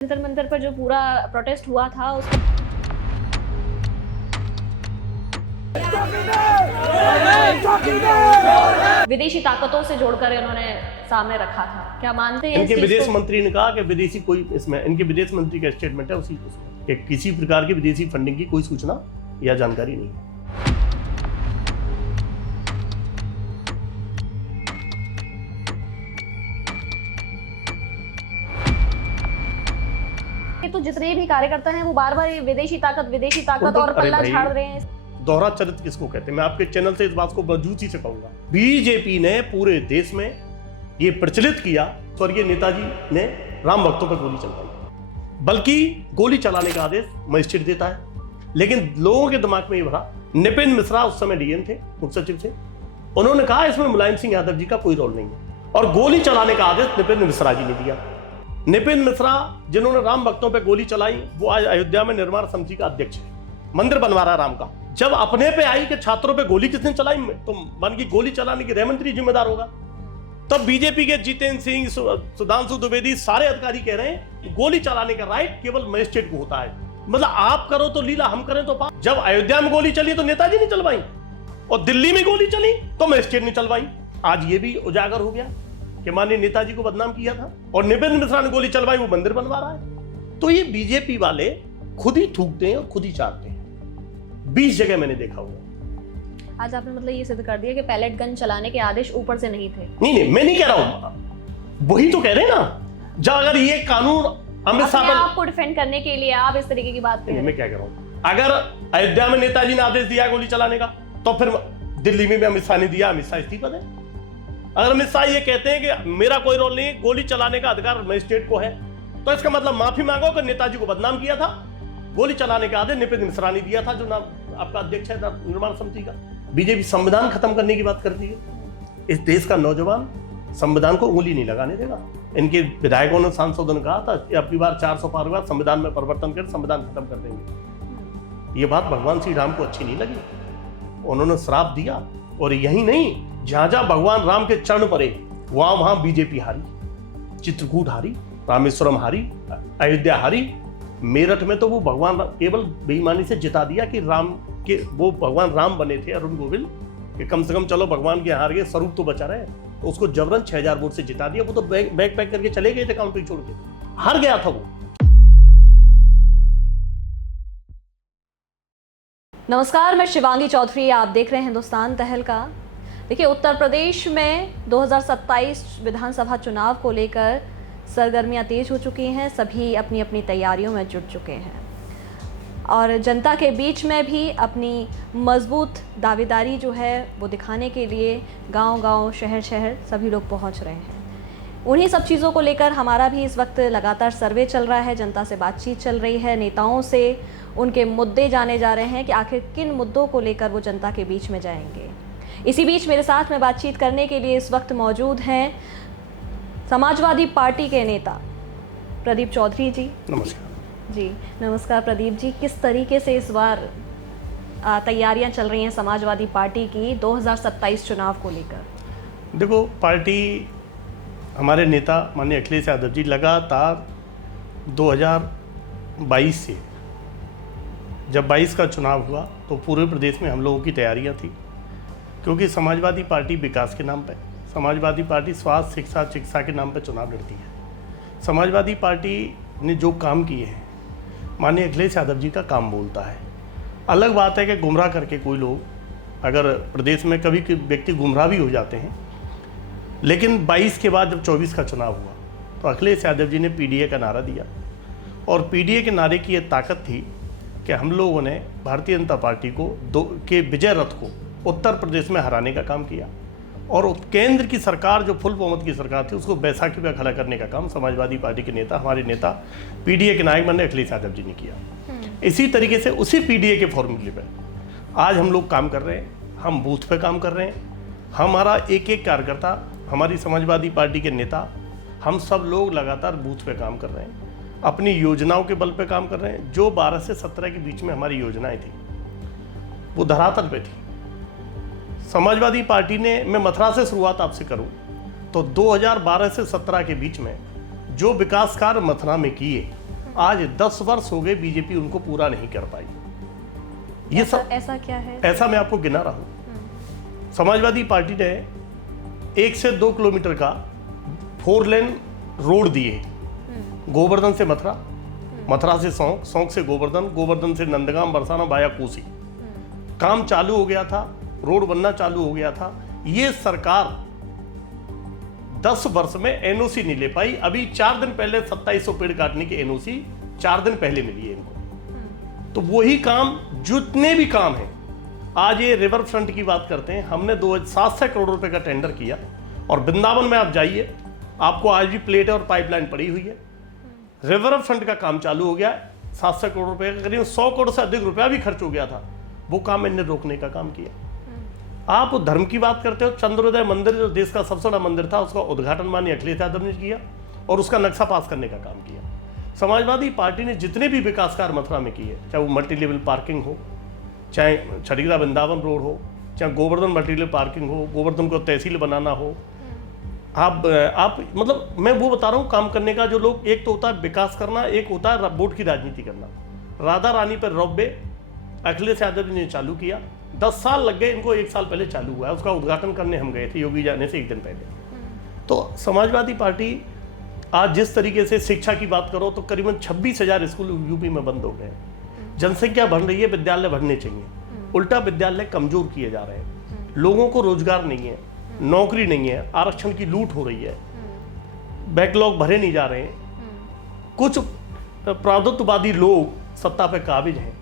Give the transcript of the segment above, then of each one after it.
जंतर मंतर पर जो पूरा प्रोटेस्ट हुआ था उसको विदेशी ताकतों से जोड़कर इन्होंने सामने रखा था। क्या मानते हैं? इनके विदेश मंत्री ने कहा कि विदेशी कोई इसमें इनके विदेश मंत्री का स्टेटमेंट है उसी कि किसी प्रकार की विदेशी फंडिंग की कोई सूचना या जानकारी नहीं है। तो जितने भी कार्यकर्ता हैं वो बार बार विदेशी ताकत और पल्ला झाड़ रहे हैं। दोहरा चरित्र किसको कहते हैं? मैं आपके चैनल से इस बात को मजबूती से कहूंगा। बीजेपी ने पूरे देश में ये प्रचलित किया, स्वर्गीय नेताजी ने राम भक्तों पर गोली चलवाई, बल्कि गोली चलाने का आदेश मजिस्ट्रेट देता है। लेकिन लोगों के दिमाग में ये भरा, निपिन मिश्रा उस समय डीएम थे, मुख्य सचिव थे, उन्होंने कहा इसमें मुलायम सिंह यादव जी का कोई रोल नहीं है, और गोली चलाने का आदेश निपिन मिश्रा जी ने दिया। निपिन मिश्रा जिन्होंने राम भक्तों पे गोली चलाई, वो आज अयोध्या में निर्माण समिति का अध्यक्ष है, मंदिर बनवा रहा है राम का। जब अपने पे आई कि छात्रों पे गोली किसने चलाई, तो मन की गोली चलाने की गृह मंत्री जिम्मेदार होगा। तब बीजेपी के जितेंद्र सिंह, सुधांशु द्विवेदी, सारे अधिकारी कह रहे हैं गोली चलाने का राइट केवल मजिस्ट्रेट को होता है। मतलब आप करो तो लीला, हम करें तो पाप। जब अयोध्या में गोली चली तो नेताजी ने चलवाई, और दिल्ली में गोली चली तो मजिस्ट्रेट ने चलवाई। आज ये भी उजागर हो गया कि माननीय नेताजी को बदनाम किया था, और निपिन मिश्रा ने गोली चलवाई, वो मंदिर बनवा रहा है। तो ये बीजेपी वाले खुद ही थूकते हैं और खुद ही चाटते हैं। 20 जगह मैंने देखा हुआ। आज आपने मतलब ये सिद्ध कर दिया कि पैलेट गन चलाने के आदेश ऊपर से नहीं थे। नहीं, मैं नहीं कह रहा हूं, वही तो कह रहे हैं ना। जब अगर ये कानून अमित शाह आपको डिफेंड करने के लिए आप इस तरीके की बात कर रहे हैं, मैं क्या कह रहा हूं? अगर अयोध्या में नेताजी ने आदेश दिया गोली चलाने का, तो फिर दिल्ली में भी अमित शाह ने दिया, अमित शाह इस्तीफा दें। अगर अमित शाह ये कहते हैं कि मेरा कोई रोल नहीं, गोली चलाने का अधिकार मजिस्ट्रेट को है, तो इसका मतलब माफी मांगो कि नेताजी को बदनाम किया था, गोली चलाने का आदेश निपिन मिश्रा ने दिया था, जो नाम आपका अध्यक्ष है निर्माण समिति का। बीजेपी संविधान खत्म करने की बात करती है। इस देश का नौजवान संविधान को उंगली नहीं लगाने देगा। इनके विधायकों ने, सांसदों ने कहा था अब की बार 400 पार हुआ, संविधान में परिवर्तन कर संविधान खत्म कर देंगे। ये बात भगवान श्री राम को अच्छी नहीं लगी, उन्होंने श्राप दिया। और यही नहीं, जहां जहां भगवान राम के चरण पड़े वहां बीजेपी हारी, चित्रकूट हारी, रामेश्वरम हारी, अयोध्या हारी। मेरठ में तो वो भगवान केवल बेईमानी से जिता दिया कि राम के वो भगवान राम बने थे, अरुण गोविल, कि कम से कम चलो भगवान के हार गए, स्वरूप तो बचा रहे, तो उसको जबरन 6000 वोट से जिता दिया। वो तो बैग पैक करके चले गए थे काउंटी छोड़ के, हार गया था वो। नमस्कार, मैं शिवांगी चौधरी, आप देख रहे हैं हिंदुस्तान तहलका। देखिए, उत्तर प्रदेश में 2027 विधानसभा चुनाव को लेकर सरगर्मियां तेज हो चुकी हैं, सभी अपनी अपनी तैयारियों में जुट चुके हैं, और जनता के बीच में भी अपनी मजबूत दावेदारी जो है वो दिखाने के लिए गांव-गांव, शहर-शहर सभी लोग पहुंच रहे हैं। उन्हीं सब चीज़ों को लेकर हमारा भी इस वक्त लगातार सर्वे चल रहा है, जनता से बातचीत चल रही है, नेताओं से उनके मुद्दे जाने जा रहे हैं कि आखिर किन मुद्दों को लेकर वो जनता के बीच में जाएंगे। इसी बीच मेरे साथ में बातचीत करने के लिए इस वक्त मौजूद हैं समाजवादी पार्टी के नेता प्रदीप चौधरी जी। नमस्कार जी। नमस्कार प्रदीप जी, किस तरीके से इस बार तैयारियां चल रही हैं समाजवादी पार्टी की 2027 चुनाव को लेकर? देखो, पार्टी, हमारे नेता माननीय अखिलेश यादव जी लगातार 2022 से, जब 22 का चुनाव हुआ तो पूरे प्रदेश में हम लोगों की तैयारियां थी, क्योंकि समाजवादी पार्टी विकास के नाम पे, समाजवादी पार्टी स्वास्थ्य, शिक्षा के नाम पे चुनाव लड़ती है। समाजवादी पार्टी ने जो काम किए हैं, माननीय अखिलेश यादव जी का काम बोलता है। अलग बात है कि गुमराह करके कोई लोग, अगर प्रदेश में कभी व्यक्ति गुमराह भी हो जाते हैं, लेकिन 22 के बाद जब 24 का चुनाव हुआ तो अखिलेश यादव जी ने पीडीए का नारा दिया, और पीडीए के नारे की ये ताकत थी कि हम लोगों ने भारतीय जनता पार्टी के विजय रथ को उत्तर प्रदेश में हराने का काम किया, और केंद्र की सरकार जो फुल बहुमत की सरकार थी उसको बैसाखी पे खड़ा करने का काम समाजवादी पार्टी के नेता, हमारे नेता पीडीए के नायक माननीय अखिलेश यादव जी ने किया। इसी तरीके से उसी पीडीए के फॉर्मूले पर आज हम लोग काम कर रहे हैं, हम बूथ पे काम कर रहे हैं। हमारा एक एक कार्यकर्ता, हमारी समाजवादी पार्टी के नेता, हम सब लोग लगातार बूथ पे काम कर रहे हैं, अपनी योजनाओं के बल पे काम कर रहे हैं। जो 12 से 17 के बीच में हमारी योजनाएं थी वो धरातल पे थी। समाजवादी पार्टी ने, मैं मथुरा से शुरुआत आपसे करूं तो 2012 से 17 के बीच में जो विकास कार्य मथुरा में किए, आज 10 वर्ष हो गए बीजेपी उनको पूरा नहीं कर पाई। ये सब ऐसा क्या है? ऐसा मैं आपको गिना रहा हूं। समाजवादी पार्टी ने 1 से 2 किलोमीटर का 4 लेन रोड दिए, गोवर्धन से मथुरा, मथुरा से सौंक, सौंक से गोवर्धन, गोवर्धन से नंदगाम, बरसाना, बाया कोसी। काम चालू हो गया था, रोड बनना चालू हो गया था। ये सरकार 10 वर्ष में एनओसी नहीं ले पाई। अभी 4 दिन पहले 2700 पेड़ काटने की एनओसी 4 दिन पहले मिली है इनको। तो वही काम, जितने भी काम हैं, आज ये रिवर फ्रंट की बात करते हैं, हमने 700 करोड़ रुपए का टेंडर किया और वृंदावन में आप जाइए, आपको आज भी प्लेट और पाइपलाइन पड़ी हुई है। रिवर फ्रंट का काम चालू हो गया, 700 करोड़ रुपए का, करीब 100 करोड़ से अधिक रुपया भी खर्च हो गया था। वो काम मैंने रोकने का काम किया। आप धर्म की बात करते हो, चंद्रोदय मंदिर जो देश का सबसे बड़ा मंदिर था, उसका उद्घाटन माननीय अखिलेश यादव ने किया और उसका नक्शा पास करने का काम किया। समाजवादी पार्टी ने जितने भी विकास कार्य मथुरा में किए, चाहे वो मल्टी लेवल पार्किंग हो, चाहे छठीगढ़ वृंदावन रोड हो, चाहे गोवर्धन मल्टी लेवल पार्किंग हो, गोवर्धन को तहसील बनाना हो, आप मतलब मैं वो बता रहा हूँ काम करने का जो लोग, एक तो होता है विकास करना, एक होता है वोट की राजनीति करना। राधा रानी पर रॉबवे अखिलेश यादव ने चालू किया, 10 साल लग गए इनको, 1 साल पहले चालू हुआ है। उसका उद्घाटन करने हम गए थे योगी जाने से 1 दिन पहले। तो समाजवादी पार्टी आज जिस तरीके से शिक्षा की बात करो तो करीबन 26,000 स्कूल यूपी में बंद हो गए। जनसंख्या बढ़ रही है, विद्यालय बढ़ने चाहिए, उल्टा विद्यालय कमजोर किए जा रहे हैं। लोगों को रोजगार नहीं है, नौकरी नहीं है, आरक्षण की लूट हो रही है, बैकलॉग भरे नहीं जा रहे हैं, कुछ प्रादुत्ववादी लोग सत्ता पे काबिज हैं।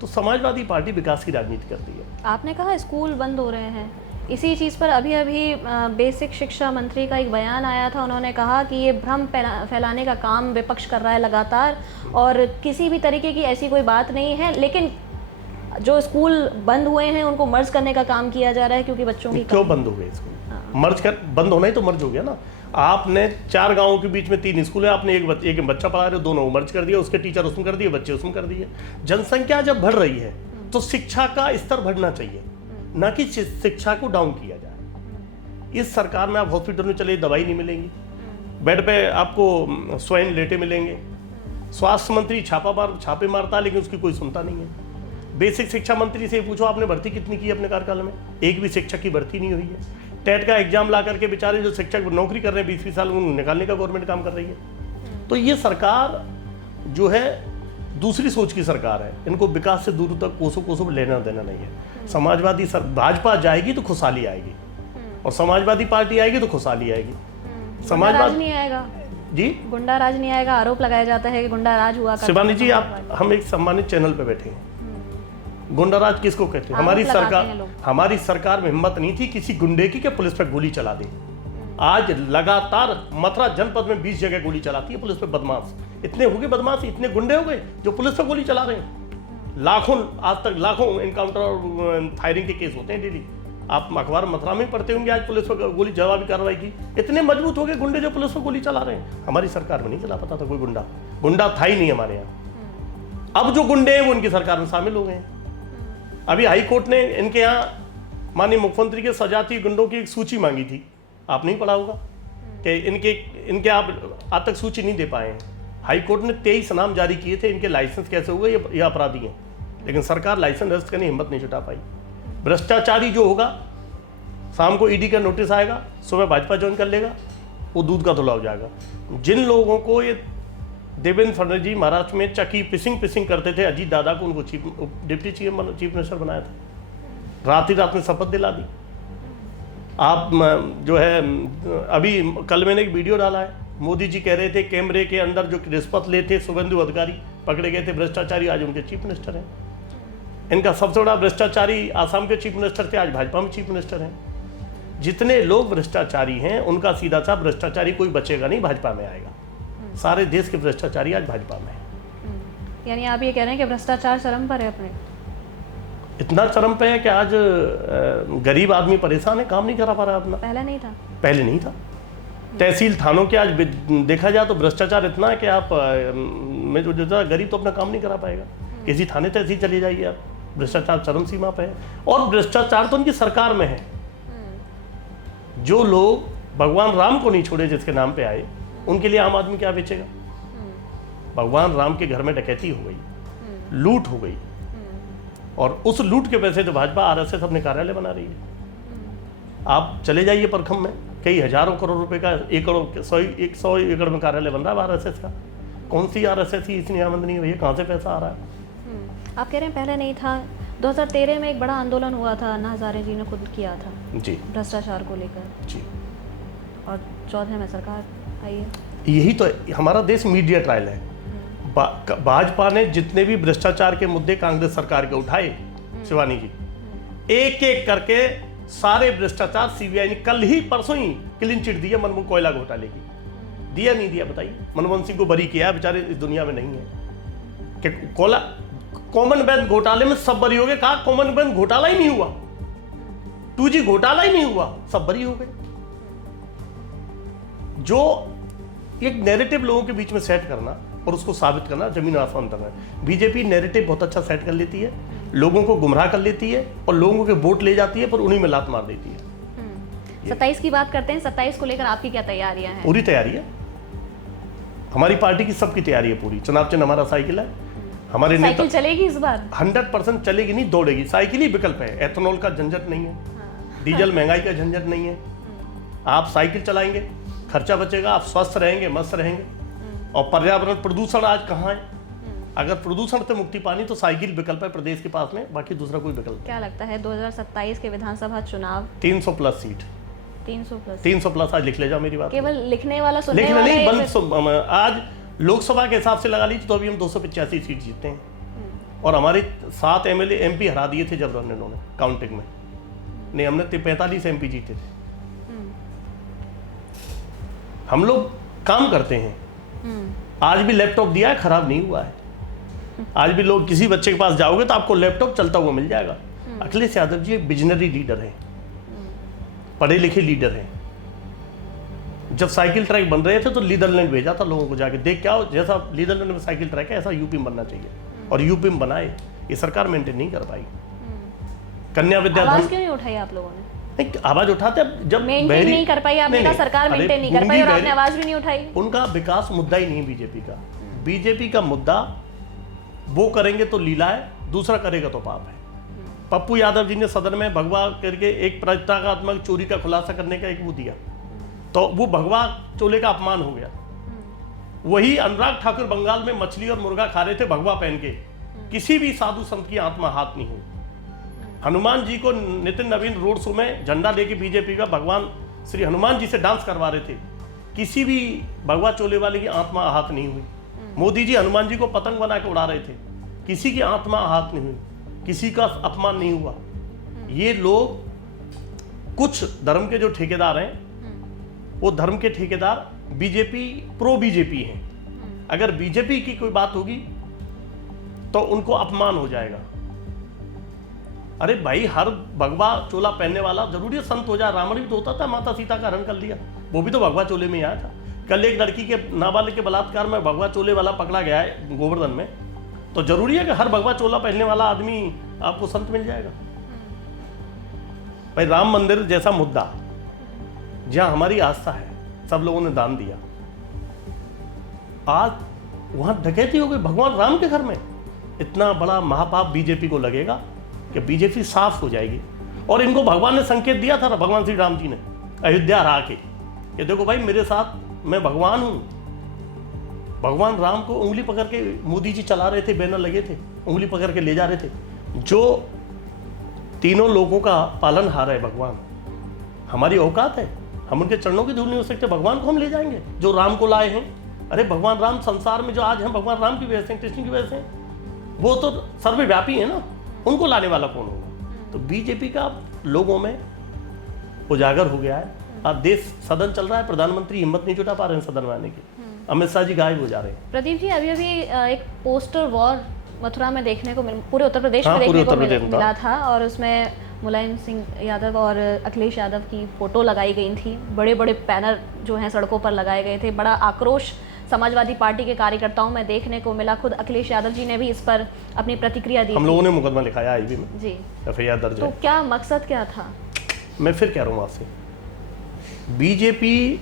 तो समाजवादी पार्टी विकास की राजनीति करती है। आपने कहा स्कूल बंद हो रहे हैं, इसी चीज़ पर अभी बेसिक शिक्षा मंत्री का एक बयान आया था। उन्होंने कहा कि ये भ्रम फैलाने का काम विपक्ष कर रहा है लगातार, और किसी भी तरीके की ऐसी कोई बात नहीं है, लेकिन जो स्कूल बंद हुए हैं उनको मर्ज करने का काम किया जा रहा है, क्योंकि बच्चों की क्यों बंद हो गए स्कूल? मर्ज कर, बंद होना ही तो मर्ज हो गया ना। आपने 4 गांवों के बीच में 3 स्कूल है, आपने एक बच्चा पढ़ा रहे हो, दोनों मर्ज कर दिया, उसके टीचर उसमें कर दिए, बच्चे उसमें कर दिए। जनसंख्या जब बढ़ रही है तो शिक्षा का स्तर बढ़ना चाहिए, ना कि शिक्षा को डाउन किया जाए। इस सरकार में आप हॉस्पिटल में चले, दवाई नहीं मिलेंगी, बेड पे आपको स्वाइन लेटे मिलेंगे, स्वास्थ्य मंत्री छापे मारता है लेकिन उसकी कोई सुनता नहीं है। बेसिक शिक्षा मंत्री से पूछो आपने भर्ती कितनी की अपने कार्यकाल में, एक भी शिक्षक की भर्ती नहीं हुई है। टेट का एग्जाम ला करके बेचारे जो शिक्षक नौकरी कर रहे हैं 20-20 साल, उनको निकालने का गवर्नमेंट काम कर रही है। तो ये सरकार जो है दूसरी सोच की सरकार है, इनको विकास से दूर तक कोसों लेना देना नहीं है। समाजवादी भाजपा जाएगी तो खुशहाली आएगी, और समाजवादी पार्टी आएगी तो खुशहाली आएगी। समाजवाद नहीं आएगा जी, गुंडा राज नहीं आएगा। आरोप लगाया जाता है कि गुंडा राज हुआ। शिवानी जी, हम एक सम्मानित चैनल पे बैठे हैं, गुंडा राज किसको कहते हैं? हमारी सरकार में हिम्मत नहीं थी किसी गुंडे की कि पुलिस पे गोली चला दे। आज लगातार मथुरा जनपद में 20 जगह गोली चलाती है पुलिस पे बदमाश। इतने हो गए बदमाश, इतने गुंडे हो गए जो पुलिस पे गोली चला रहे हैं। लाखों, आज तक लाखों एनकाउंटर और फायरिंग के केस होते हैं डेली। आप अखबार मथुरा में पढ़ते होंगे, आज पुलिस पर गोली जवाबी कार्रवाई की। इतने मजबूत हो गए गुंडे जो पुलिस पर गोली चला रहे हैं। हमारी सरकार में नहीं चला पाता था कोई गुंडा था ही नहीं हमारे यहाँ। अब जो गुंडे हैं वो उनकी सरकार में शामिल हो गए हैं। अभी हाई कोर्ट ने इनके यहाँ माननीय मुख्यमंत्री के सजाती गुंडों की एक सूची मांगी थी, आप नहीं पढ़ा होगा कि इनके आप आज तक सूची नहीं दे पाए हैं। हाई कोर्ट ने 23 नाम जारी किए थे, इनके लाइसेंस कैसे हुए, ये अपराधी हैं, लेकिन सरकार लाइसेंस रद्द करने की हिम्मत नहीं जुटा पाई। भ्रष्टाचारी जो होगा, शाम को ईडी का नोटिस आएगा, सुबह भाजपा ज्वाइन कर लेगा, वो दूध का धुला हो जाएगा। जिन लोगों को ये देवेंद्र फडणवीस जी महाराष्ट्र में चक्की पिसिंग करते थे, अजीत दादा को उनको डिप्टी चीफ मिनिस्टर बनाया था, रात में शपथ दिला दी। आप जो है अभी कल मैंने एक वीडियो डाला है, मोदी जी कह रहे थे कैमरे के अंदर जो रिश्वत लेते शुभेंदु अधिकारी पकड़े गए थे भ्रष्टाचारी, आज उनके चीफ मिनिस्टर हैं। इनका सबसे बड़ा भ्रष्टाचारी आसाम के चीफ मिनिस्टर थे, आज भाजपा में चीफ मिनिस्टर हैं। जितने लोग भ्रष्टाचारी हैं उनका सीधा सा भ्रष्टाचारी कोई बचेगा नहीं, भाजपा में आएगा। सारे देश के भ्रष्टाचारी आज भाजपा में है। यानी आप ये कह रहे हैं कि भ्रष्टाचार चरम पर है अपने? इतना चरम पे है कि आज गरीब आदमी परेशान है, काम नहीं करा पा रहा अपना। पहले नहीं था। तहसील थानों के आज देखा जाए तो भ्रष्टाचार इतना है कि आप में जो गरीब तो अपना काम नहीं करा पाएगा। किसी थाने तहसील चले जाइए आप, भ्रष्टाचार चरम सीमा पे है। और भ्रष्टाचार तो उनकी सरकार में है। जो लोग भगवान राम को नहीं छोड़े जिसके नाम पे आए, उनके लिए आम आदमी क्या बेचेगा? भगवान राम के घर में डकैती हो गई, लूट हो गई, और उस लूट के पैसे तो भाजपा आरएसएस अपने कार्यालय बना रही है। आप चले जाइए परखम में, कई हजारों करोड़ रुपए का 100 एकड़ में कार्यालय बन रहा है आरएसएस का। कौन सी आरएसएस की इतनी आमदनी है भैया, कहाँ से पैसा आ रहा है? आप कह रहे हैं पहले नहीं था, 2013 में एक बड़ा आंदोलन हुआ था, अन्ना हजारे जी ने खुद किया था जी, भ्रष्टाचार को लेकर जी, और 14 में सरकार आई है। यही तो हमारा देश मीडिया ट्रायल है। भाजपा ने जितने भी भ्रष्टाचार के मुद्दे कांग्रेस सरकार के उठाए, शिवानी जी, एक एक करके सारे भ्रष्टाचार सीबीआई ने कल ही परसों ही क्लीन चिट दिया मनमोहन कोयला घोटाले की। दिया नहीं दिया बताइए? मनमोहन सिंह को बरी किया, बेचारे इस दुनिया में नहीं है कि कोला कॉमनवेल्थ घोटाले में सब बरी हो गए। कहा कॉमनवेल्थ घोटाला ही नहीं हुआ, 2G घोटाला ही नहीं हुआ, सब बरी हो गए। जो एक नैरेटिव लोगों के बीच में सेट करना और उसको साबित करना जमीन आसमान तक है। बीजेपी नैरेटिव बहुत अच्छा सेट कर लेती है, लोगों को गुमराह कर लेती है और लोगों के वोट ले जाती है, पर उन्हीं में लात मार देती है। 27 की बात करते हैं, 27 को लेकर आपकी क्या तैयारियां हैं? पूरी तैयारी है हमारी पार्टी की, सबकी तैयारी है पूरी। चुनाव चिन्ह हमारा साइकिल है। हमारे साइकिल चलेगी इस बार? 100% चलेगी, नहीं दौड़ेगी। साइकिल ही विकल्प है, एथेनॉल का झंझट नहीं है, डीजल महंगाई का झंझट नहीं है। आप साइकिल चलाएंगे, खर्चा बचेगा, आप स्वस्थ रहेंगे, मस्त रहेंगे। और पर्यावरण प्रदूषण आज कहाँ है? अगर प्रदूषण से मुक्ति पानी तो साइकिल विकल्प है प्रदेश के पास में, बाकी दूसरा कोई विकल्प नहीं। क्या लगता है 2027 के विधानसभा चुनाव? 300 प्लस सीट, 300 प्लस। आज लिख ले जाओ मेरी बात। केवल लिखने वाला सुनने लिखने वाला नहीं, है आज लोकसभा के हिसाब से लगा लीजिए तो अभी हम 285 सीट जीतते हैं, और हमारे 7 MLA MP हरा दिए थे जब उन्होंने काउंटिंग में। नहीं, हमने 45 MP जीते थे। हम लोग काम करते हैं। आज भी लैपटॉप दिया है, खराब नहीं हुआ है। आज भी लोग, किसी बच्चे के पास जाओगे तो आपको लैपटॉप चलता हुआ मिल जाएगा। अखिलेश यादव जी एक विजनरी लीडर हैं, पढ़े लिखे लीडर हैं। जब साइकिल ट्रैक बन रहे थे तो नीदरलैंड भेजा था लोगों को, जाके देख के आओ, जैसा नीदरलैंड में साइकिल ट्रैक है ऐसा यूपी में बनना चाहिए, और यूपी में बनाए। ये सरकार मेंटेन नहीं कर पाई। कन्या विद्याधन आवाज क्यों नहीं उठाई आप लोगों ने? नहीं, आवाज उठाते जब मेंटेन नहीं कर पाई, आपने कहा सरकार मेंटेन नहीं कर पाई और आपने आवाज भी नहीं उठाई। उनका विकास मुद्दा ही नहीं बीजेपी का। बीजेपी का मुद्दा वो करेंगे तो लीला है, दूसरा करेगा तो पाप है। पप्पू यादव जी ने सदन में भगवा करके एक प्रताड़नात्मक चोरी का खुलासा करने का एक वो दिया, तो वो भगवा चोले का अपमान हो गया। वही अनुराग ठाकुर बंगाल में मछली और मुर्गा खा रहे थे भगवा पहन के, किसी भी साधु संत की आत्मा हाथ नहीं हुई। हनुमान जी को नितिन नवीन रोड शो में झंडा लेके बीजेपी का भगवान श्री हनुमान जी से डांस करवा रहे थे, किसी भी भगवा चोले वाले की आत्मा आहत नहीं हुई। मोदी जी हनुमान जी को पतंग बना के उड़ा रहे थे, किसी की आत्मा आहत नहीं हुई, किसी का अपमान नहीं हुआ। ये लोग, कुछ धर्म के जो ठेकेदार हैं, वो धर्म के ठेकेदार बीजेपी, प्रो बीजेपी हैं। अगर बीजेपी की कोई बात होगी तो उनको अपमान हो जाएगा। अरे भाई, हर भगवा चोला पहनने वाला जरूरी है संत हो जाए? रावण भी तो होता था, माता सीता का हरण कर लिया, वो भी तो भगवा चोले में आया था। कल एक लड़की के नाबालिग के बलात्कार में भगवा चोले वाला पकड़ा गया है गोवर्धन में, तो जरूरी है कि हर भगवा चोला पहनने वाला आदमी आपको संत मिल जाएगा? भाई, राम मंदिर जैसा मुद्दा जहां हमारी आस्था है, सब लोगों ने दान दिया, आज वहां डकैती हो गई भगवान राम के घर में। इतना बड़ा महापाप बीजेपी को लगेगा कि बीजेपी साफ हो जाएगी। और इनको भगवान ने संकेत दिया था, भगवान श्री राम जी ने अयोध्या हरा के, कि देखो भाई, मेरे साथ मैं भगवान हूं। भगवान राम को उंगली पकड़ के मोदी जी चला रहे थे, बैनर लगे थे, उंगली पकड़ के ले जा रहे थे। जो तीनों लोगों का पालनहार है भगवान, हमारी औकात है, हम उनके चरणों की धूल नहीं हो सकते। भगवान को हम ले जाएंगे जो राम को लाए हैं। अरे भगवान राम संसार में जो आज हैं, भगवान राम की वजह से, कृष्ण की वजह से, वो तो सर्वव्यापी है ना, उनको लाने वाला कौन होगा? तो बीजेपी का लोगों में उजागर हो गया है। आज देश, सदन चल रहा है, प्रधानमंत्री हिम्मत नहीं जुटा पा रहे हैं सदन में आने की, अमित शाह जी गायब हो जा रहे हैं। प्रदीप जी, अभी अभी एक पोस्टर वॉर मथुरा में देखने को पूरे उत्तर प्रदेश में देखने को मिला था, और उसमें मुलायम सिंह यादव और अखिलेश यादव की फोटो लगाई गई थी। बड़े बड़े बैनर जो हैं सड़कों पर लगाए गए थे। बड़ा आक्रोश समाजवादी पार्टी के कार्यकर्ताओं में देखने को मिला। खुद अखिलेश यादव जी ने भी इस पर अपनी प्रतिक्रिया दी। हम लोगों ने मुकदमा लिखाया आईबी में जी, FIR दर्ज है। तो क्या मकसद क्या था? मैं फिर कह रहा हूँ आपसे, बीजेपी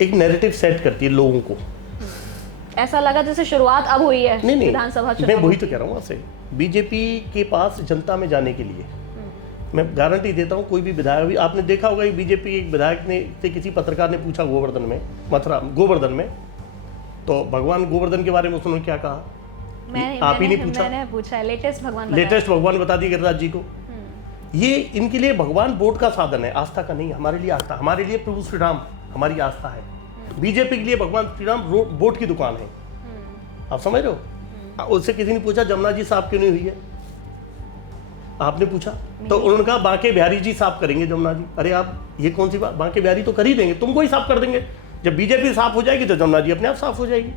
एक नैरेटिव सेट करती है लोगों को। ऐसा लगा जैसे शुरुआत अब हुई है नहीं विधानसभा मैं चुनाव। वही तो कह रहा हूँ आपसे, बीजेपी के पास जनता में जाने के लिए मैं गारंटी देता हूँ, कोई भी विधायक, अभी आपने देखा होगा कि बीजेपी एक विधायक ने से किसी पत्रकार ने पूछा गोवर्धन में, तो भगवान गोवर्धन के बारे में उसने क्या कहा? आप ही नहीं पूछा? मैंने पूछा है, लेटेस्ट भगवान बता दिए गिरिराज जी को। ये इनके लिए भगवान वोट का साधन है, आस्था का नहीं है। हमारे लिए आस्था, हमारे लिए प्रभु श्री राम हमारी आस्था है। बीजेपी के लिए भगवान श्री राम वोट की दुकान है। आप समझ रहे हो? उससे किसी ने पूछा जमुना जी साफ क्यों नहीं हुई है, आपने पूछा तो उन्होंने कहा बांके बिहारी जी साफ करेंगे जमुना जी। अरे आप ये कौन सी बात, बांके बिहारी तो कर ही देंगे, तुमको ही साफ कर देंगे। जब बीजेपी साफ हो जाएगी तो जमुना जी अपने आप साफ हो जाएगी।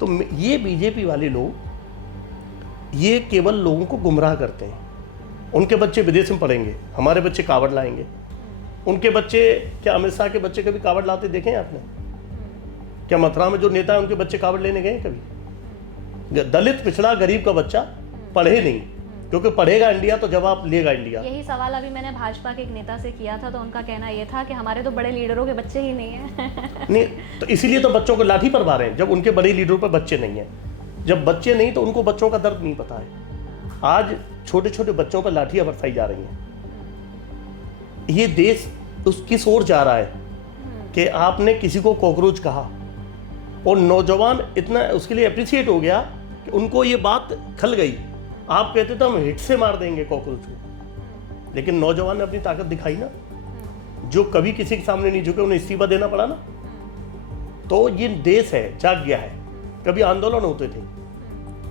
तो ये बीजेपी वाले लोग ये केवल लोगों को गुमराह करते हैं। उनके बच्चे विदेश में पढ़ेंगे, हमारे बच्चे कावड़ लाएंगे। उनके बच्चे, क्या अमित शाह के बच्चे कभी कावड़ लाते देखे हैं आपने? क्या मथुरा में जो नेता है उनके बच्चे कावड़ लेने गए कभी? दलित पिछड़ा गरीब का बच्चा पढ़े नहीं, क्योंकि पढ़ेगा इंडिया तो जवाब लेगा इंडिया। यही सवाल अभी मैंने भाजपा के एक नेता से किया था, तो उनका कहना ये था कि हमारे तो बड़े लीडरों के बच्चे ही नहीं हैं। नहीं तो इसीलिए तो बच्चों को लाठी पर मारे हैं, जब उनके बड़े लीडरों पर बच्चे नहीं हैं। जब बच्चे नहीं तो उनको बच्चों का दर्द नहीं पता है। आज छोटे छोटे बच्चों पर लाठियां बरसाई जा रही हैं। ये देश किस ओर जा रहा है कि आपने किसी को कॉकरोच कहा और नौजवान इतना उसके लिए अप्रिशिएट हो गया कि उनको ये बात खल गई। आप कहते थे हम हिट से मार देंगे कॉकरोच को, लेकिन नौजवान ने अपनी ताकत दिखाई ना, जो कभी किसी के सामने नहीं झुके, उन्हें इस्तीफा देना पड़ा ना। तो ये देश है, जाग गया है। कभी आंदोलन होते थे,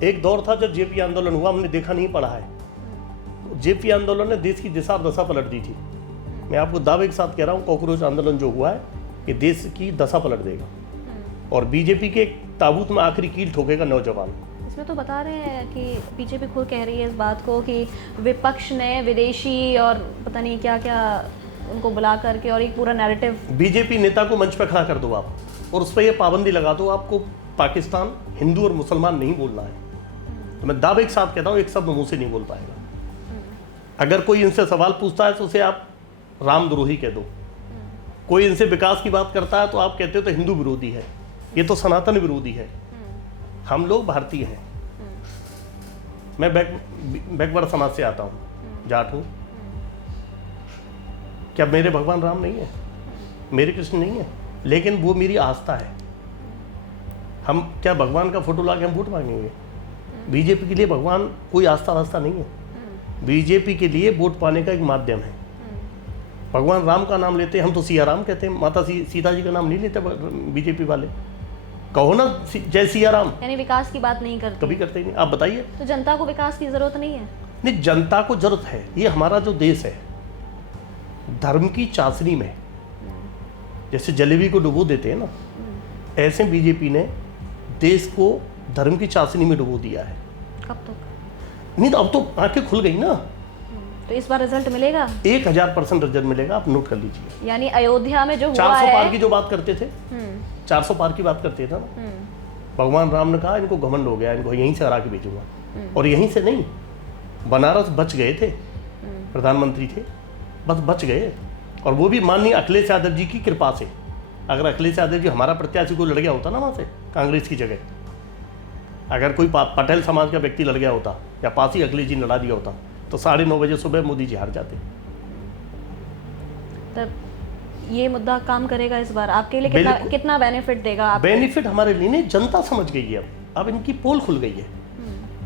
एक दौर था जब जेपी आंदोलन हुआ, हमने देखा नहीं पढ़ा है। जेपी आंदोलन ने देश की दिशा दशा पलट दी थी। मैं आपको दावे के साथ कह रहा हूँ, कॉकरोच आंदोलन जो हुआ है ये देश की दशा पलट देगा और बीजेपी के ताबूत में आखिरी कील ठोकेगा नौजवान। इसमें तो बता रहे हैं कि बीजेपी खुद कह रही है इस बात को कि विपक्ष ने विदेशी और पता नहीं क्या क्या उनको बुला करके और एक पूरा नैरेटिव। बीजेपी नेता को मंच पर खड़ा कर दो आप और उस पर यह पाबंदी लगा दो, आपको पाकिस्तान, हिंदू और मुसलमान नहीं बोलना है। तो मैं दावे के साथ कहता हूँ एक शब्द मुंह से नहीं बोल पाएगा। अगर कोई इनसे सवाल पूछता है तो उसे आप रामद्रोही कह दो। कोई इनसे विकास की बात करता है तो आप कहते हो तो हिंदू विरोधी है, ये तो सनातन विरोधी है। हम लोग भारतीय हैं। मैं बैकवर्ड समाज से आता हूँ, जाट हूँ। क्या मेरे भगवान राम नहीं है, मेरे कृष्ण नहीं है, लेकिन वो मेरी आस्था है। हम क्या भगवान का फोटो ला के हम वोट मांगेंगे? बीजेपी के लिए भगवान कोई आस्था वास्ता नहीं है। बीजेपी के लिए वोट पाने का एक माध्यम है। भगवान राम का नाम लेते हैं, हम तो सिया राम कहते हैं, माता सीता जी का नाम नहीं लेते बीजेपी वाले। कहो ना जय सिया राम। यानी विकास की बात नहीं करते, कभी करते ही नहीं। आप बताइए। तो जनता को विकास की जरूरत नहीं है? नहीं, जनता को जरूरत है। ये हमारा जो देश है धर्म की चाशनी में जैसे जलेबी को डुबो देते हैं ना, ऐसे बीजेपी ने देश को धर्म की चाशनी में डुबो दिया है। कब तक? नहीं तो अब तो आंखें खुल गई ना। तो इस बार रिजल्ट मिलेगा? 1000% रिजल्ट मिलेगा, आप नोट कर लीजिए। यानी अयोध्या में जो हुआ 400 है, पार की जो बात करते थे, 400 पार की बात करते थे ना, भगवान राम ने कहा इनको घमंड हो गया, इनको यहीं से हरा के भेजूंगा। और यहीं से नहीं, बनारस बच गए थे, प्रधानमंत्री थे, बस बच गए। और वो भी माननीय अखिलेश यादव जी की कृपा से। अगर अखिलेश यादव जी हमारा प्रत्याशी को लड़ गया होता ना वहाँ से कांग्रेस की जगह, अगर कोई पटेल समाज का व्यक्ति लड़ गया होता या पास ही अखिलेश जी ने लड़ा दिया होता तो 9:30 बजे सुबह मोदी जी हार जाते। तब ये मुद्दा काम करेगा इस बार आपके लिए? कितना बेनिफिट देगा? बेनिफिट हमारे लिए नहीं, जनता समझ गई है। अब इनकी पोल खुल गई है।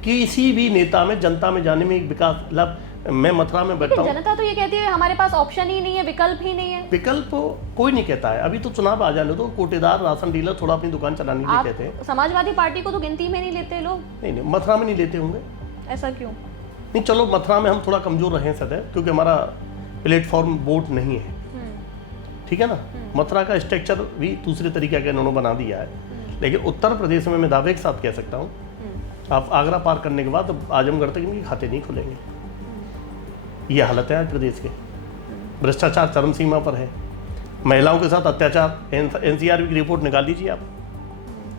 किसी भी नेता में जनता में जाने में एक विकास लाभ। मैं मथुरा में बैठता हूँ, जनता तो ये कहती है हमारे पास ऑप्शन ही नहीं है, विकल्प ही नहीं है। विकल्प कोई नहीं कहता है। अभी तो चुनाव आ जाने दो, कोटेदार राशन डीलर थोड़ा अपनी दुकान चलाने के लिए कहते हैं। समाजवादी पार्टी को तो गिनती में नहीं लेते लोग। नहीं, मथुरा में नहीं लेते होंगे। ऐसा क्यों? नहीं, चलो मथुरा में हम थोड़ा कमजोर रहे सदैव, क्योंकि हमारा प्लेटफॉर्म वोट नहीं है, ठीक है ना। मथुरा का स्ट्रक्चर भी दूसरे तरीके का इन्होंने बना दिया है। लेकिन उत्तर प्रदेश में मैं दावे के साथ कह सकता हूँ, आप आगरा पार करने के बाद आजमगढ़ तक इनके खाते नहीं खुलेंगे। ये हालत है आज प्रदेश के। भ्रष्टाचार चरम सीमा पर है, महिलाओं के साथ अत्याचार। एनसीआरबी की रिपोर्ट निकाल लीजिए आप।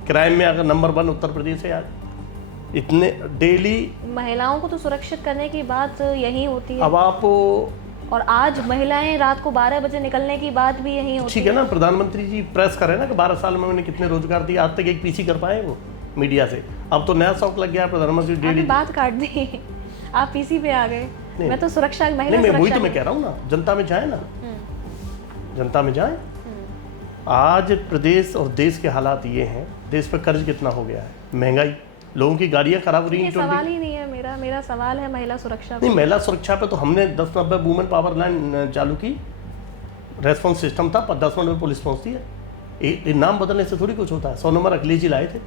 क्राइम में अगर नंबर 1 उत्तर प्रदेश है आज। इतने डेली महिलाओं को तो सुरक्षित करने की बात यही होती है। अब आप और आज महिलाएं रात को 12 बजे निकलने की बात भी यही होती ठीक है ना, प्रधानमंत्री जी प्रेस कर रहे हैं ना कि 12 साल में उन्होंने कितने रोजगार दिए, आज तक एक पीसी कर पाए वो मीडिया से। अब तो नया शौक लग गया है प्रधानमंत्री आपने बात काट दी, आप पीसी पे आ गए। मैं तो सुरक्षा, महिला नहीं, मैं वही सुरक्षा तो मैं कह रहा हूँ ना, जनता में जाए ना, जनता में जाए। आज प्रदेश और देश के हालात ये हैं, देश पे कर्ज कितना हो गया है, महंगाई, लोगों की गाड़ियां खराब हो रही हैं। सवाल ही नहीं है मेरा सवाल है महिला सुरक्षा पे। नहीं, महिला सुरक्षा पे तो हमने 10 नंबर वुमेन पावर लाइन चालू की, रेस्पॉन्स सिस्टम था, 10 नंबर पुलिस पहुंचती है। एक नाम बदलने से थोड़ी कुछ होता है। 100 नंबर अखिलेश जी लाए थे,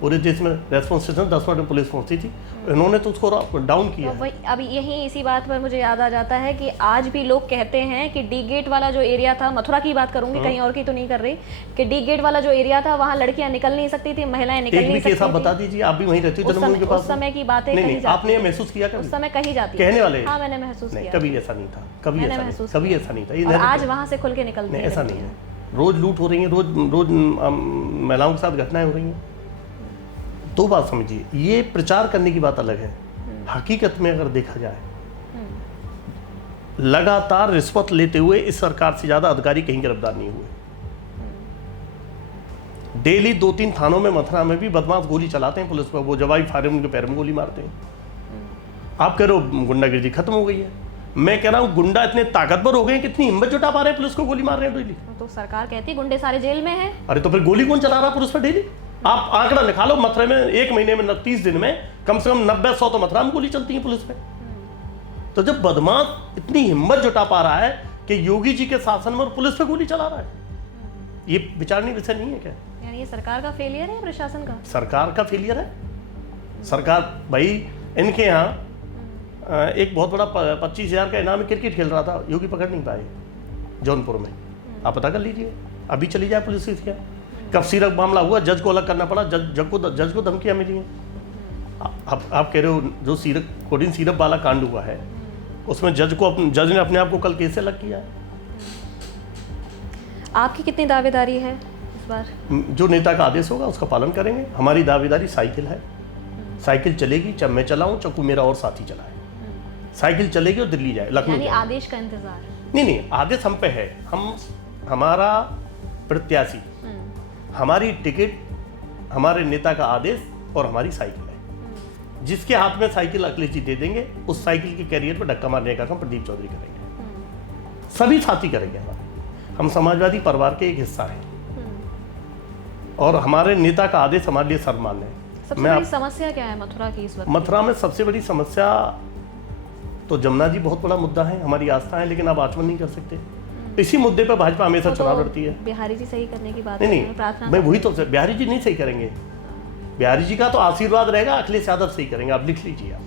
पूरे देश में रेस्पॉन्स सिस्टम 10 नंबर पुलिस पहुंचती थी, इन्होंने तो उसको डाउन किया। तो अब यही इसी बात पर मुझे याद आ जाता है कि आज भी लोग कहते हैं कि डी गेट वाला जो एरिया था, मथुरा की बात करूंगी, कहीं और की तो नहीं कर रही, कि डी गेट वाला जो एरिया था वहाँ लड़कियां निकल नहीं सकती थी, महिलाएं निकल नहीं सकती थी। बता दीजिए, आप भी वहीं रहती हो जन्मभूमि के पास। उस समय की बातें कही जाती, आपने ये महसूस किया कभी? उस समय कही जाती कहने वाले? हाँ, मैंने महसूस किया। कभी ऐसा नहीं था, कभी ऐसा नहीं था। और आज वहाँ से खुल के निकलते हैं। ऐसा नहीं है, रोज लूट हो रही है, रोज महिलाओं के साथ घटनाएं हो रही हैं। दो बात समझिए, ये प्रचार करने की बात अलग है, हकीकत में अगर देखा जाए लगातार रिश्वत लेते हुए इस सरकार से ज्यादा अधिकारी कहीं गिरफ्तार नहीं हुए। डेली 2-3 थानों में, मथुरा में भी बदमाश गोली चलाते हैं पुलिस पर, वो जवाई फायरिंग उनके पैर में गोली मारते हैं। आप कह रहे हो गुंडागिरी खत्म हो गई है, मैं कह रहा हूँ गुंडा इतने ताकतवर हो गए, कितनी हिम्मत जुटा पा रहे हैं पुलिस को गोली मार रहे हैं डेली। तो सरकार कहती है गुंडे सारे जेल में हैं। अरे तो फिर गोली कौन चला रहा है पुलिस पर डेली? आप आंकड़ा निकालो, मथुरा में 1 महीने में 30 दिन में कम से कम 90-100 तो मथुरा में गोली चलती है पुलिस पे। तो जब बदमाश इतनी हिम्मत जुटा पा रहा है कि योगी जी के शासन में और पुलिस पे गोली चला रहा है, ये विचारनीय विषय नहीं है क्या? यानी ये सरकार का फेलियर है, प्रशासन का? सरकार का फेलियर है। सरकार भाई, इनके यहाँ एक बहुत बड़ा 25,000 का इनाम क्रिकेट खेल रहा था, योगी पकड़ नहीं पाए जौनपुर में। आप पता कर लीजिए, अभी चली जाए पुलिस क्या। कब सीरप मामला हुआ, जज को अलग करना पड़ा, जज को धमकियां मिली हैं। आप कह रहे हो जो कोडिन सीरप वाला कांड हुआ है, उसमें जज ने अपने आप को कल केस से अलग किया है। आपकी कितनी दावेदारी है इस बार? जो नेता का आदेश होगा उसका पालन करेंगे। हमारी दावेदारी साइकिल है, साइकिल चलेगी, चाहे मैं चलाऊं, चाहे मेरा और साथी चलाए, साइकिल चलेगी और दिल्ली जाए, लखनऊ यानी जाए। आदेश का इंतजार? नहीं, आदेश हम पे है। हमारा प्रत्याशी, हमारी टिकट, हमारे नेता का आदेश और हमारी साइकिल है। जिसके हाथ में साइकिल अखिलेश जी दे देंगे, उस साइकिल के कैरियर पर धक्का मारने का काम प्रदीप चौधरी करेंगे, सभी साथी करेंगे। हम समाजवादी परिवार के एक हिस्सा हैं और हमारे नेता का आदेश हमारे लिए सर्वमान्य है। सबसे बड़ी समस्या क्या है मथुरा की इस वक्त? मथुरा में सबसे बड़ी समस्या तो जमुना जी बहुत बड़ा मुद्दा है, हमारी आस्था है, लेकिन आप आचमन नहीं कर सकते। इसी मुद्दे पर भाजपा हमेशा चुनाव लड़ती है। बिहारी जी सही करने की बात नहीं, मैं वही तो, बिहारी जी नहीं सही करेंगे। बिहारी जी का तो आशीर्वाद रहेगा, अखिलेश यादव सही करेंगे, आप लिख लीजिए। आप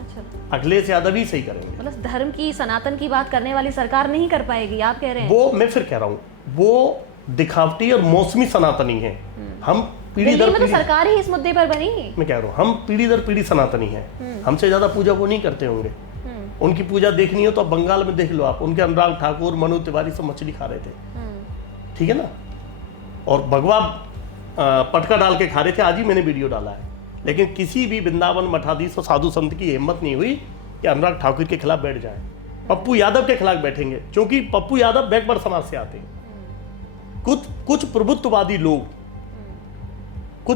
अच्छा, अखिलेश यादव ही सही करेंगे। मतलब धर्म की, सनातन की बात करने वाली सरकार नहीं कर पाएगी, आप कह रहे हैं? वो मैं फिर कह रहा हूँ, वो दिखावटी और मौसमी सनातनी है। हम पीढ़ी दर पीढ़ी, सरकार ही इस मुद्दे पर बनी। मैं कह रहा हूँ, हम पीढ़ी दर पीढ़ी सनातनी है। हमसे ज्यादा पूजा वो नहीं करते होंगे। उनकी पूजा देखनी हो तो अब बंगाल में देख लो आप, उनके अनुराग ठाकुर, मनोज तिवारी सब मछली खा रहे थे, ठीक है ना, और भगवा पटका डाल के खा रहे थे। आज ही मैंने वीडियो डाला है। लेकिन किसी भी वृंदावन मठाधीश और साधु संत की हिम्मत नहीं हुई कि अनुराग ठाकुर के खिलाफ बैठ जाए। पप्पू यादव के खिलाफ बैठेंगे, क्योंकि पप्पू यादव बैकवर्ड समाज से आते हैं। कुछ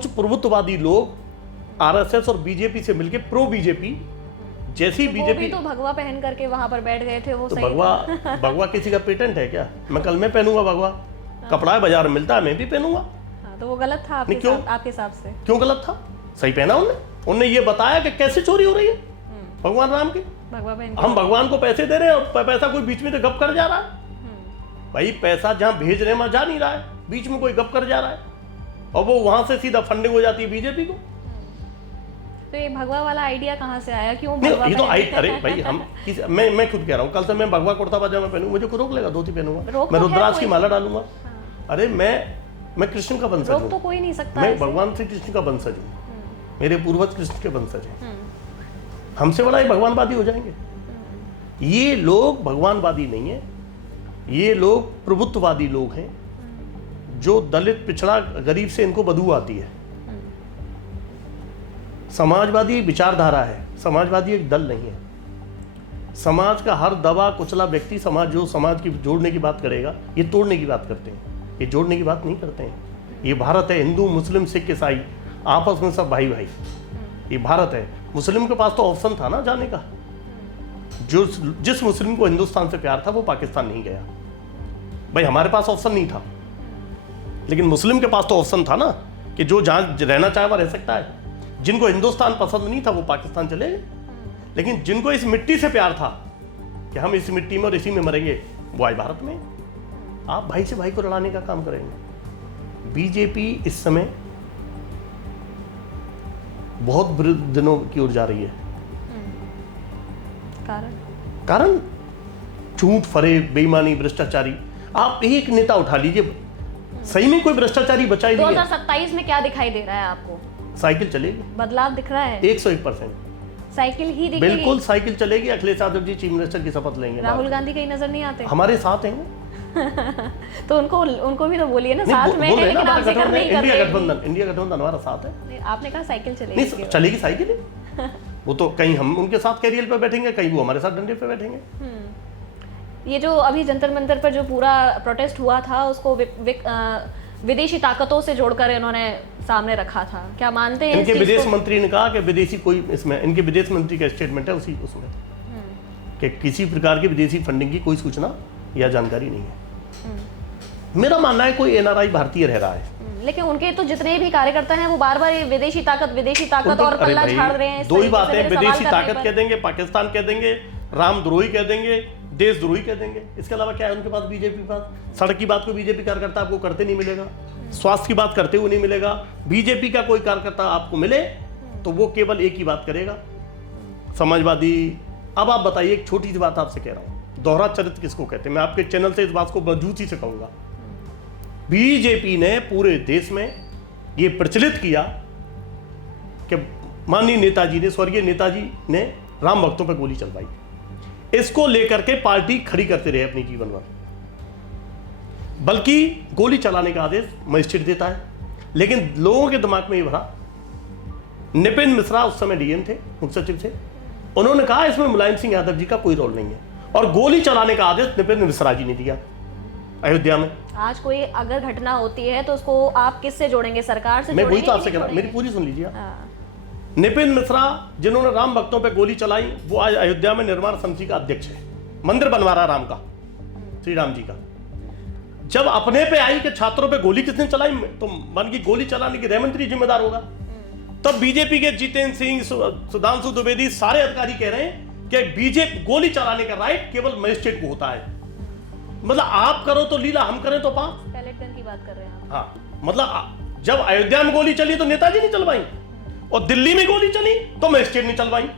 प्रभुत्ववादी लोग आरएसएस और बीजेपी से मिलकर प्रो बीजेपी जैसी बीजेपी तो भगवा पहन करके वहां पर बैठ गए थे, वो तो सही भगवा किसी का पेटेंट है क्या? मैं कल में पहनूंगा भगवा, कपड़ा है बाजार में मिलता है, मैं भी पहनूंगा। तो वो गलत था आपके हिसाब से? क्यों गलत था? सही पहना उन्होंने ये बताया कि कैसे चोरी हो रही है भगवान राम की। हम भगवान को पैसे दे रहे हैं और पैसा कोई बीच में तो गप कर जा रहा है। भाई पैसा जहां भेज रहे हैं वहां जा नहीं रहा है, बीच में कोई गप कर जा रहा है और वो वहां से सीधा फंडिंग हो जाती है बीजेपी को। तो ये भगवा वाला आइडिया कहाँ से आया? क्यों नहीं, ये तो अरे भाई मैं खुद कह रहा हूँ, कल से मैं भगवा कुर्ता पजामा पहनूंगा, मुझे कोई रोक लेगा? धोती पहनूंगा, मैं रुद्राक्ष की माला डालूंगा। अरे मैं कृष्ण का वंशज हूँ, तो कोई नहीं सकता। मैं भगवान श्री कृष्ण का वंशज हूँ, मेरे पूर्वज कृष्ण के वंशज हैं। हमसे बड़ा ये भगवानवादी हो जाएंगे? ये लोग भगवानवादी नहीं है, ये लोग प्रभुत्ववादी लोग हैं, जो दलित, पिछड़ा, गरीब से इनको बदबू आती है। समाजवादी विचारधारा है, समाजवादी एक दल नहीं है। समाज का हर दबा कुचला व्यक्ति समाज की जोड़ने की बात करेगा, ये तोड़ने की बात करते हैं, ये जोड़ने की बात नहीं करते हैं। ये भारत है, हिंदू मुस्लिम सिख ईसाई आपस में सब भाई भाई, ये भारत है। मुस्लिम के पास तो ऑप्शन था ना जाने का, जिस मुस्लिम को हिंदुस्तान से प्यार था वो पाकिस्तान नहीं गया। भाई हमारे पास ऑप्शन नहीं था, लेकिन मुस्लिम के पास तो ऑप्शन था ना कि जो जहाँ रहना चाहे वह रह सकता है। जिनको हिंदुस्तान पसंद नहीं था वो पाकिस्तान चले गए, लेकिन जिनको इस मिट्टी से प्यार था कि हम इस मिट्टी में और इसी में मरेंगे, वो आए भारत में। आप भाई से भाई को लड़ाने का काम करेंगे। बीजेपी इस समय बहुत बुरे दिनों की ओर जा रही है। कारण झूठ, फरेब, बेईमानी, भ्रष्टाचारी। आप एक नेता उठा लीजिए, सही में कोई भ्रष्टाचारी बचा ही नहीं है। 2027 में क्या दिखाई दे रहा है आपको? साइकिल चलेगी, बदलाव दिख रहा है 101%। साइकिल ही दिखेगी। बिल्कुल साइकिल चलेगी। अखिलेश यादव जी चीफ मिनिस्टर की शपथ लेंगे। राहुल गांधी कहीं नजर नहीं आते? हमारे साथ हैं तो उनको भी तो बोलिए ना, साथ में है, लेकिन आप जिक्र नहीं कर रहे। इंडिया गठबंधन हमारा साथ है। आपने कहा साइकिल चलेगी। नहीं चलेगी साइकिल वो तो कहीं हम उनके साथ कैरियर पे बैठेंगे, कहीं वो हमारे साथ डंडे पे बैठेंगे। ये जो अभी जंतर मंतर पर जो पूरा प्रोटेस्ट हुआ था, उसको विदेशी ताकतों से जोड़कर इन्होंने सामने रखा था, क्या मानते हैं? इनके विदेश मंत्री ने कहा कि विदेशी कोई, इसमें इनके विदेश मंत्री का स्टेटमेंट है उसमें कि किसी प्रकार की विदेशी फंडिंग की कोई सूचना या जानकारी नहीं है। मेरा मानना है कोई एनआरआई भारतीय रह रहा है, लेकिन उनके तो जितने भी कार्यकर्ता हैं वो बार बार ये विदेशी ताकत और पल्ला झाड़ रहे हैं। दो ही बातें, विदेशी ताकत कह देंगे, पाकिस्तान कह देंगे, रामद्रोही कह देंगे, देशद्रोही कह देंगे। इसके अलावा क्या है उनके पास? बीजेपी के पास सड़क की बात कोई बीजेपी कार्यकर्ता आपको करते नहीं मिलेगा, स्वास्थ्य की बात करते हुए नहीं मिलेगा। बीजेपी का कोई कार्यकर्ता आपको मिले तो वो केवल एक ही बात करेगा, समाजवादी। अब आप बताइए, एक छोटी सी बात आपसे कह रहा हूं, दोहरा चरित्र किसको कहते हैं? मैं आपके चैनल से इस बात को मजबूती से कहूंगा। बीजेपी ने पूरे देश में ये प्रचलित किया कि माननीय नेताजी ने, स्वर्गीय नेताजी ने राम भक्तों पर गोली चलवाई। इसको लेकर के पार्टी खड़ी करते रहे अपनी जीवन भर, बल्कि गोली चलाने का आदेश मजिस्ट्रेट देता है। लेकिन लोगों के दिमाग में ये भरा, नितिन मिश्रा उस समय डीएम थे, मुख्य सचिव थे, उन्होंने कहा इसमें मुलायम सिंह यादव जी का कोई रोल नहीं है, और गोली चलाने का आदेश नितिन मिश्रा जी ने दिया अयोध्या में। आज कोई अगर घटना होती है तो उसको आप किससे जोड़ेंगे? सरकार से? मैं वही तो आपसे कह रहा हूं, मेरी पूरी सुन लीजिए। नितिन मिश्रा जिन्होंने राम भक्तों पे गोली चलाई, वो आज अयोध्या में निर्माण समिति का अध्यक्ष है, मंदिर बनवा रहा राम का, श्री राम जी का। जब अपने पे आई कि छात्रों पे गोली किसने चलाई, तो मन की गोली चलाने की गृह मंत्री जिम्मेदार होगा। तब बीजेपी के जितेंद्र सिंह, सुधांशु द्विवेदी, सारे अधिकारी कह रहे हैं कि बीजेपी गोली चलाने का राइट केवल मजिस्ट्रेट को होता है। मतलब आप करो तो लीला, हम करें तो पाप। पैलेट गन की बात कर रहे हैं आप? हाँ, मतलब जब अयोध्या में गोली चली तो नेताजी ने चलवाई, और दिल्ली में गोली चली तो मजिस्ट्रेट ने चलवाई।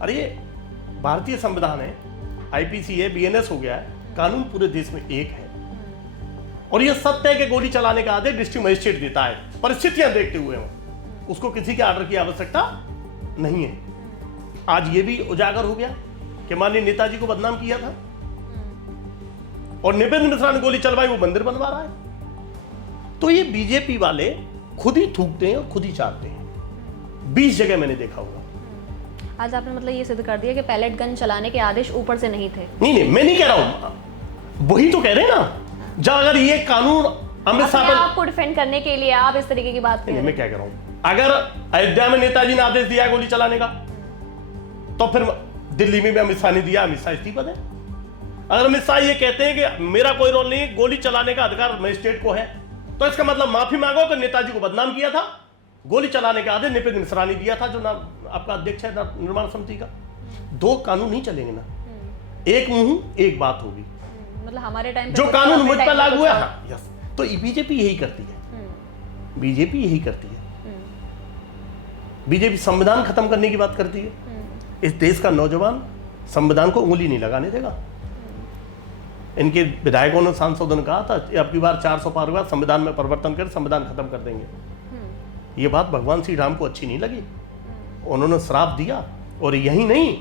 अरे ये भारतीय संविधान है, आईपीसी है, बीएनएस हो गया है, कानून पूरे देश में एक है। और ये सत्य है कि गोली चलाने का आदेश डिस्ट्रिक्ट मजिस्ट्रेट देता है, परिस्थितियां देखते हुए। उसको किसी के ऑर्डर की आवश्यकता नहीं है। आज ये भी उजागर हो गया कि माननीय नेताजी को बदनाम किया था, और नितिन मिश्रा ने गोली चलवाई, वो मंदिर बनवा रहा है। तो ये बीजेपी वाले खुद ही थूकते हैं और खुद ही चाहते हैं। 20 जगह मैंने देखा होगा। आज आपने मतलब ये सिद्ध कर दिया कि पैलेट गन चलाने के आदेश ऊपर से नहीं थे। नहीं, मैं नहीं कह रहा हूं, वही तो कह रहे हैं ना। जब अगर ये कानून अमित शाह आपको डिफेंड करने के लिए आप इस तरीके की बात कर रहे हैं। मैं क्या कह रहा हूं, अगर अयोध्या में नेताजी ने आदेश दिया गोली चलाने का, तो फिर दिल्ली में भी अमित शाह ने दिया, अमित शाह इस्तीफा दें। अगर अमित शाह ये कहते हैं कि मेरा कोई रोल नहीं, गोली चलाने का अधिकार मजिस्ट्रेट को है, तो इसका मतलब माफी मांगो कि नेताजी को बदनाम किया था, गोली चलाने का आदेश नितिन मिश्रा ने दिया था, जो ना आपका अध्यक्ष है निर्माण समिति का। दो कानून नहीं चलेंगे ना, एक मुंह एक बात होगी। मतलब हमारे टाइम जो कानून मुझ पर लागू है, हाँ, यस। तो बीजेपी यही करती है, बीजेपी यही करती है। बीजेपी संविधान खत्म करने की बात करती है। इस देश का नौजवान संविधान को उंगली नहीं लगाने देगा। इनके विधायकों ने, सांसदों ने कहा था अब की बार 400 पार हुआ, संविधान में परिवर्तन कर संविधान खत्म कर देंगे। ये बात भगवान श्री राम को अच्छी नहीं लगी, उन्होंने श्राप दिया। और यही नहीं,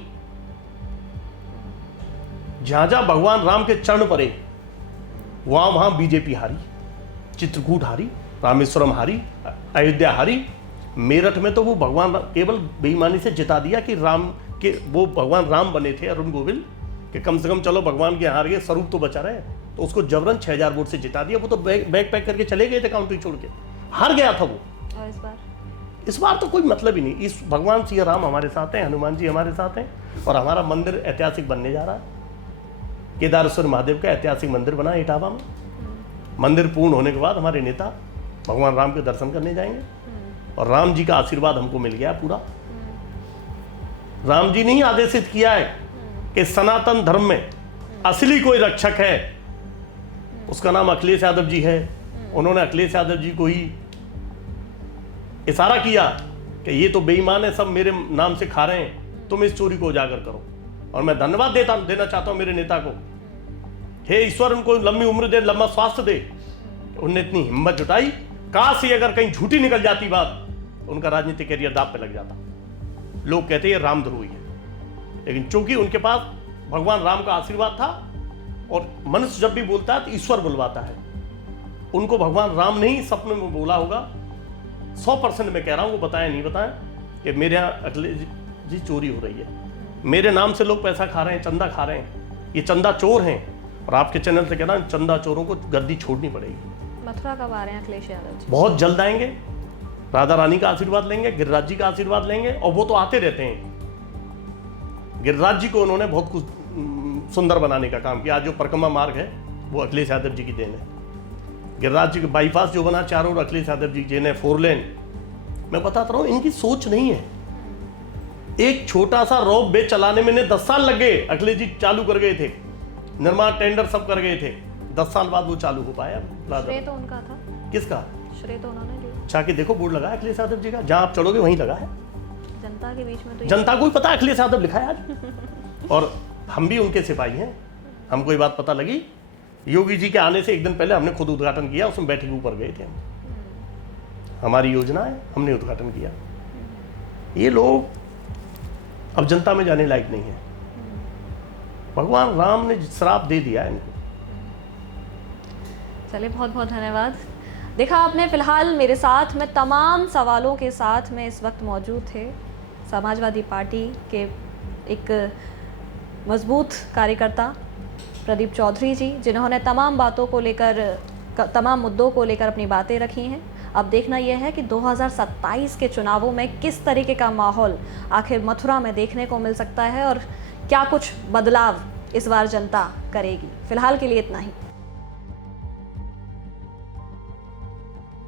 जहां जहां भगवान राम के चरण पड़े वहां वहां बीजेपी हारी, चित्रकूट हारी, रामेश्वरम हारी, अयोध्या हारी। मेरठ में तो वो भगवान केवल बेईमानी से जिता दिया कि राम कि वो भगवान राम बने थे अरुण गोविल, कि कम से कम चलो भगवान के हार गए, स्वरूप तो बचा रहे, तो उसको जबरन 6000 वोट से जिता दिया। वो तो बैग पैक करके चले गए थे काउंटी छोड़ के, हार गया था वो। और इस बार तो कोई मतलब ही नहीं। इस भगवान श्री राम हमारे साथ हैं, हनुमान जी हमारे साथ हैं, और हमारा मंदिर ऐतिहासिक बनने जा रहा है। केदारेश्वर महादेव का ऐतिहासिक मंदिर बना इटावा में। मंदिर पूर्ण होने के बाद हमारे नेता भगवान राम के दर्शन करने जाएंगे, और राम जी का आशीर्वाद हमको मिल गया पूरा। राम जी ने ही आदेशित किया है कि सनातन धर्म में असली कोई रक्षक है, उसका नाम अखिलेश यादव जी है। उन्होंने अखिलेश यादव जी को ही इशारा किया कि ये तो बेईमान है, सब मेरे नाम से खा रहे हैं, तुम इस चोरी को उजागर करो। और मैं धन्यवाद देना चाहता हूं मेरे नेता को, हे ईश्वर उनको लंबी उम्र दे, लंबा स्वास्थ्य दे। उनने इतनी हिम्मत जुटाई, काश ये अगर कहीं झूठी निकल जाती बात, उनका राजनीतिक करियर दांव पे लग जाता। लोग कहते हैं रामद्रोही है, लेकिन चूंकि उनके पास भगवान राम का आशीर्वाद था, और मनुष्य जब भी बोलता है तो ईश्वर बुलवाता है। उनको भगवान राम ने ही सपने में बोला होगा। 100% मैं कह रहा हूं, वो बताएं नहीं बताएं कि मेरे यहाँ अखिलेश जी चोरी हो रही है, मेरे नाम से लोग पैसा खा रहे हैं, चंदा खा रहे हैं, ये चंदा चोर हैं। और आपके चैनल से कह रहा हूं, चंदा चोरों को गद्दी छोड़नी पड़ेगी। मथुरा कब आ रहे हैं अखिलेश यादव जी? बहुत जल्द आएंगे, राधा रानी का आशीर्वाद लेंगे, गिरिराज जी का आशीर्वाद लेंगे, और वो तो आते रहते हैं। गिरिराज जी को उन्होंने बहुत कुछ सुंदर बनाने का काम किया। आज जो परिक्रमा मार्ग है वो अखिलेश यादव जी की देन है। गिरिराज जी का बाईपास जो बना चारों ओर अखिलेश यादव जी ने 4 लेन। मैं बताता रहा हूँ, इनकी सोच नहीं है। एक छोटा सा रोप वे चलाने में 10 साल लग गए, अखिलेश जी चालू कर गए थे, निर्माण टेंडर सब कर गए थे, 10 साल बाद वो चालू हो पाया। श्रेय तो उनका था। किसका श्रेय? तो उन्होंने लिया। जाके देखो, बोर्ड लगा है अखिलेश यादव जी का, जहां आप चढ़ोगे वहीं लगा है। जनता के बीच में तो जनता को ही पता है अखिलेश यादव लिखा है आज। और हम भी उनके सिपाही हैं। हमको ये बात पता लगी, योगी जी के आने से एक दिन पहले हमने खुद उद्घाटन किया, उसमें बैठक के ऊपर गए थे हम। हमारी योजना है, हमने उद्घाटन किया। ये लोग अब जनता में जाने लायक नहीं है। भगवान राम ने श्राप दे दिया है इनको। चलिए, बहुत बहुत धन्यवाद। देखा आपने, फिलहाल मेरे साथ में तमाम सवालों के साथ में इस वक्त मौजूद थे समाजवादी पार्टी के एक मजबूत कार्यकर्ता प्रदीप चौधरी जी, जिन्होंने तमाम बातों को लेकर, तमाम मुद्दों को लेकर अपनी बातें रखी हैं। अब देखना यह है कि 2027 के चुनावों में किस तरीके का माहौल आखिर मथुरा में देखने को मिल सकता है, और क्या कुछ बदलाव इस बार जनता करेगी। फिलहाल के लिए इतना ही।